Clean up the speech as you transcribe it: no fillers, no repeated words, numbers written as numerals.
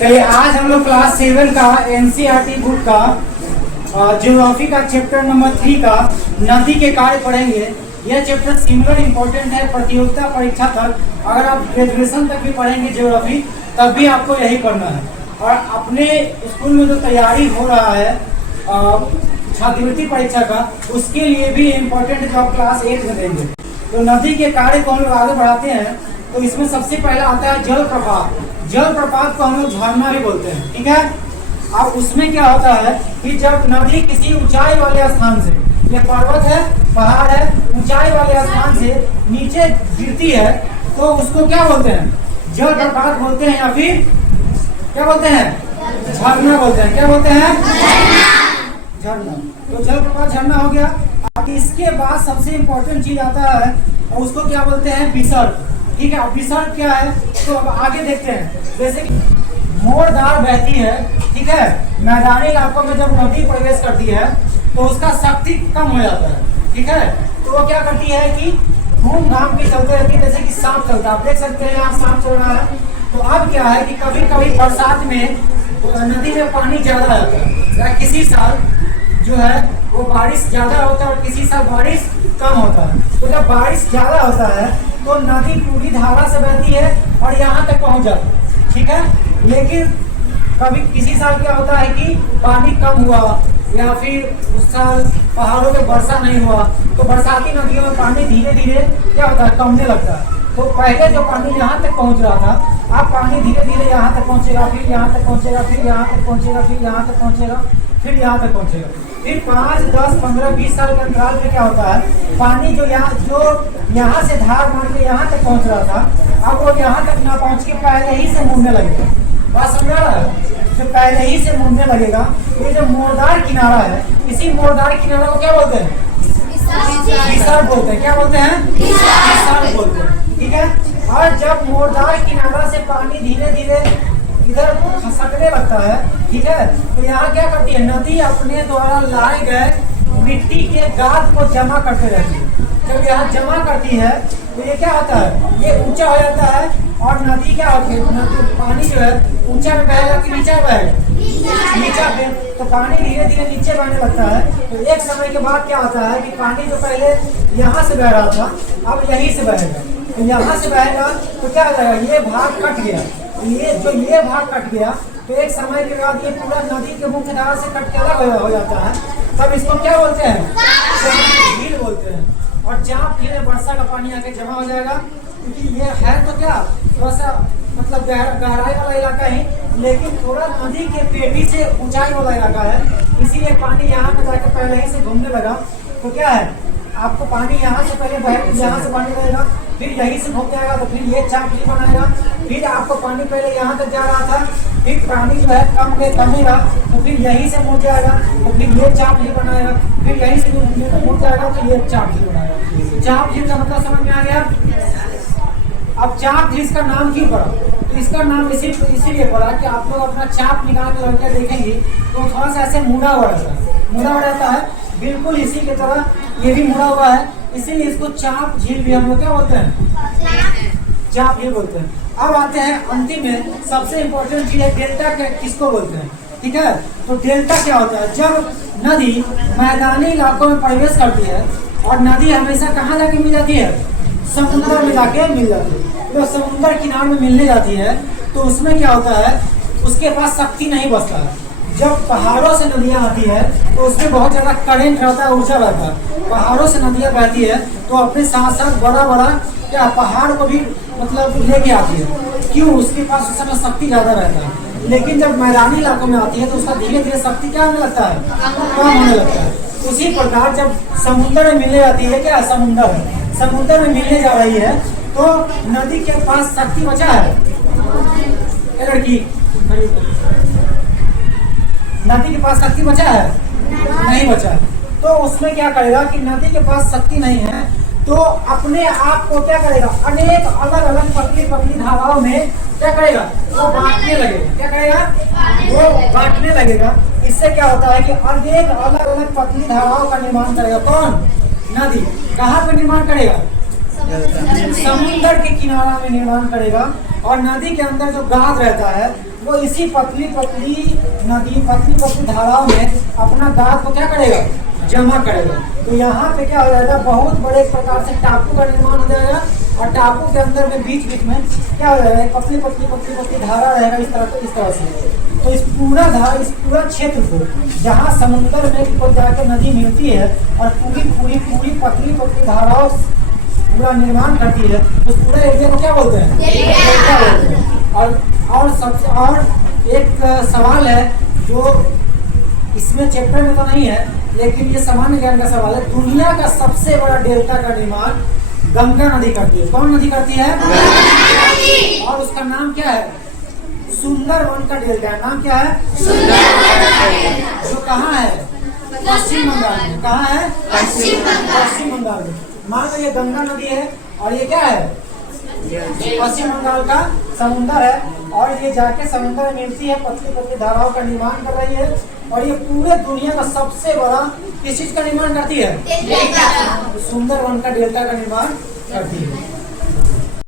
चलिए आज हम लोग क्लास 7 का एनसीईआरटी बुक का ज्योग्राफी का चैप्टर नंबर 3 का नदी के कार्य पढ़ेंगे। यह चैप्टर सिमिलर इम्पोर्टेंट है प्रतियोगिता परीक्षा तक। अगर आप ग्रेजुएशन तक भी पढ़ेंगे ज्योग्राफी तब भी आपको यही पढ़ना है। और अपने स्कूल में जो तैयारी हो रहा है छात्रवृत्ति परीक्षा का, उसके लिए भी इम्पोर्टेंट जो आप क्लास 8 में देंगे। तो नदी के कार्य को हम लोग आगे बढ़ाते हैं। तो इसमें सबसे पहला आता है जलप्रपात। जलप्रपात को हम लोग झरना भी बोलते हैं, ठीक है। अब उसमें क्या होता है कि जब नदी किसी ऊंचाई वाले स्थान से, ये पर्वत है, पहाड़ है, ऊंचाई वाले स्थान से नीचे गिरती है तो उसको क्या बोलते हैं? जलप्रपात बोलते हैं, या फिर क्या बोलते हैं? झरना बोलते हैं। क्या बोलते हैं? झरना। तो जलप्रपात झरना हो गया। अब इसके बाद सबसे इम्पोर्टेंट चीज आता है और उसको क्या बोलते हैं? विसर्ग, ठीक है। विसर्ग क्या है तो अब आगे देखते हैं। जैसे कि मोरधार बहती है, ठीक है, मैदानी इलाकों में जब नदी प्रवेश करती है तो उसका शक्ति कम हो जाता है, ठीक है। तो वो क्या करती है कि घूम घाम के चलते रहती है, जैसे कि सांप चलता है। आप देख सकते हैं यहाँ सांप चल रहा है। तो अब क्या है कि कभी कभी बरसात में नदी में पानी ज्यादा आता है, या किसी साल जो है वो बारिश ज्यादा होता है और किसी साल बारिश कम होता है। तो जब बारिश ज्यादा होता है तो नदी पूरी धारा से बहती है और यहाँ तक पहुँच जाती है, ठीक है। लेकिन कभी किसी साल क्या होता है कि पानी कम हुआ या फिर उस साल पहाड़ों में वर्षा नहीं हुआ तो बरसाती नदियों में पानी धीरे धीरे क्या होता है? कमने लगता है। तो पहले जो पानी यहाँ तक पहुँच रहा था, अब पानी धीरे धीरे यहाँ तक पहुँचेगा, फिर यहाँ तक पहुँचेगा, फिर यहाँ तक पहुँचेगा, फिर यहाँ तक पहुँचेगा, फिर यहाँ तक पहुँचेगा। फिर 5, 10, 15, 20 साल के अंतराल में क्या होता है? पानी जो यहाँ से धार मार के यहाँ तक पहुँच रहा था, अब वो यहाँ तक ना पहुँच के पहले ही से मुड़ने लगेगा। बात समझ रहा है? जो पहले ही से मुड़ने लगेगा, ये जो मोरदार किनारा है, इसी मोरदार किनारा को क्या बोलते हैं? विसर्ग बोलते हैं। क्या बोलते हैं? विसर्ग बोलते हैं, ठीक है। और जब मोरदार किनारा से पानी धीरे धीरे इधर खसकने लगता है, ठीक है, तो यहाँ क्या करती है? नदी अपने द्वारा लाए गए मिट्टी के गाद को जमा करते रहती है। जब यहाँ जमा करती है तो ये क्या होता है? ये ऊंचा हो जाता है और नदी क्या होती है? पानी जो है ऊंचा में बहेगा कि नीचा बहेगा? नीचा में। तो पानी धीरे धीरे नीचे बहने लगता है। तो एक समय के बाद क्या होता है कि पानी जो पहले यहाँ से बह रहा था अब यहीं से बहेगा। तो यहाँ से बहेगा तो क्या हो जाएगा? ये भाग कट गया। ये भाग कट गया तो एक समय के बाद ये पूरा नदी के मुख्य धारा से कट के अलग हो जाता है। तब इसको क्या बोलते हैं? चाप झील बोलते हैं। और चाप झील में वर्षा का पानी आके जमा हो जाएगा, क्योंकि ये है तो क्या थोड़ा सा मतलब गहराई वाला इलाका है, लेकिन थोड़ा नदी के पेटी से ऊंचाई वाला इलाका है, इसीलिए पानी यहाँ पे जाकर पहले ही से घूमने लगा। तो क्या है, आपको पानी यहाँ से पहले यहाँ से पानी रहेगा, फिर यहीं से घूम जाएगा तो फिर ये चाप झील बनाएगा। फिर आपको पानी पहले यहाँ तक जा रहा था, फिर पानी जो है कमेगा तो फिर यहीं से मुड़ जाएगा तो फिर ये चाप झील बनाएगा, फिर यहीं से मुड़ जाएगा तो ये चाप झील बनाएगा। चाप झील का मतलब समझ में आ गया? अब चाप झील का नाम क्यों पड़ा? तो इसका नाम इसीलिए पड़ा कि आप लोग अपना चाप निकाल के लड़के देखेंगे तो थोड़ा सा ऐसे मुड़ा हुआ रहता है, मुड़ा हुआ रहता है, बिल्कुल इसी की तरह ये भी मुड़ा हुआ है, इसीलिए इसको चाप झील भी हम लोग क्या बोलते हैं? चाप झील बोलते हैं। अब आते हैं अंतिम में, सबसे इम्पोर्टेंट चीज है डेल्टा किसको बोलते हैं, ठीक है। तो डेल्टा क्या होता है? जब नदी मैदानी इलाकों में प्रवेश करती है और नदी हमेशा कहाँ जाके मिल जाती है? समुद्र में जाके मिल जाती है। तो समुद्र किनारे में मिलने जाती है तो उसमें क्या होता है? उसके पास शक्ति नहीं बचता है। जब पहाड़ों से नदियाँ आती है तो उसमें बहुत ज़्यादा करंट रहता है, ऊर्जा रहता है। पहाड़ों से नदियाँ बहती है तो अपने साथ साथ बड़ा बड़ा क्या पहाड़ को भी मतलब लेके आती है। क्यों? उसके पास उस समय शक्ति ज़्यादा रहता है। लेकिन जब मैदानी इलाकों में आती है तो उसका धीरे धीरे शक्ति क्या होने लगता है? कम होने लगता है। उसी प्रकार जब समुद्र में मिलने जाती है, क्या समुद्र में मिलने जा रही है तो नदी के पास शक्ति बचा है? लड़की, नदी के पास शक्ति बचा है? नहीं बचा। तो उसमें क्या करेगा कि नदी के पास शक्ति नहीं है तो अपने आप को क्या करेगा? अनेक अलग अलग पतली पतली धाराओं में क्या करेगा? वो बांटने लगेगा। क्या करेगा? वो बांटने लगेगा। इससे क्या होता है कि अनेक अलग अलग पतली धाराओं का निर्माण करेगा। कौन? नदी। कहाँ पर निर्माण करेगा? समुद्र के किनारा में निर्माण करेगा। और नदी के अंदर जो गाद रहता है वो इसी पतली पतली नदी, पतली पतली धाराओं में अपना गाद को क्या करेगा, जमा करेगा। तो यहाँ पे क्या हो जाएगा, बहुत बड़े प्रकार से टापू का निर्माण हो जाएगा और टापू के अंदर में बीच बीच में क्या हो जाएगा, पतली पतली पतली पतली धारा रहेगा इस तरह से। तो इस पूरा क्षेत्र को जहाँ समुद्र में को जाकर नदी मिलती है और पूरी पतली पतली धाराओं पूरा निर्माण करती है, उस पूरे एरिया को क्या बोलते हैं, डेल्टा बोलते हैं। और एक सवाल है जो इसमें चैप्टर में तो नहीं है, लेकिन ये सामान्य ज्ञान का सवाल है। दुनिया का सबसे बड़ा डेल्टा का निर्माण गंगा नदी करती है। कौन नदी करती है? और उसका नाम क्या है? सुंदरवन का डेल्टा। नाम क्या है? सुंदरवन। जो कहाँ है? पश्चिम बंगाल में। कहाँ है? पश्चिम बंगाल में। मान लो ये गंगा नदी है और ये क्या है, पश्चिम बंगाल का समुंदर है, और ये जाके समुद्र में मिलती है, पतली पतली धाराओं का निर्माण कर रही है, और ये पूरे दुनिया का सबसे बड़ा किस चीज का निर्माण करती है? सुंदरवन का डेल्टा का निर्माण करती है।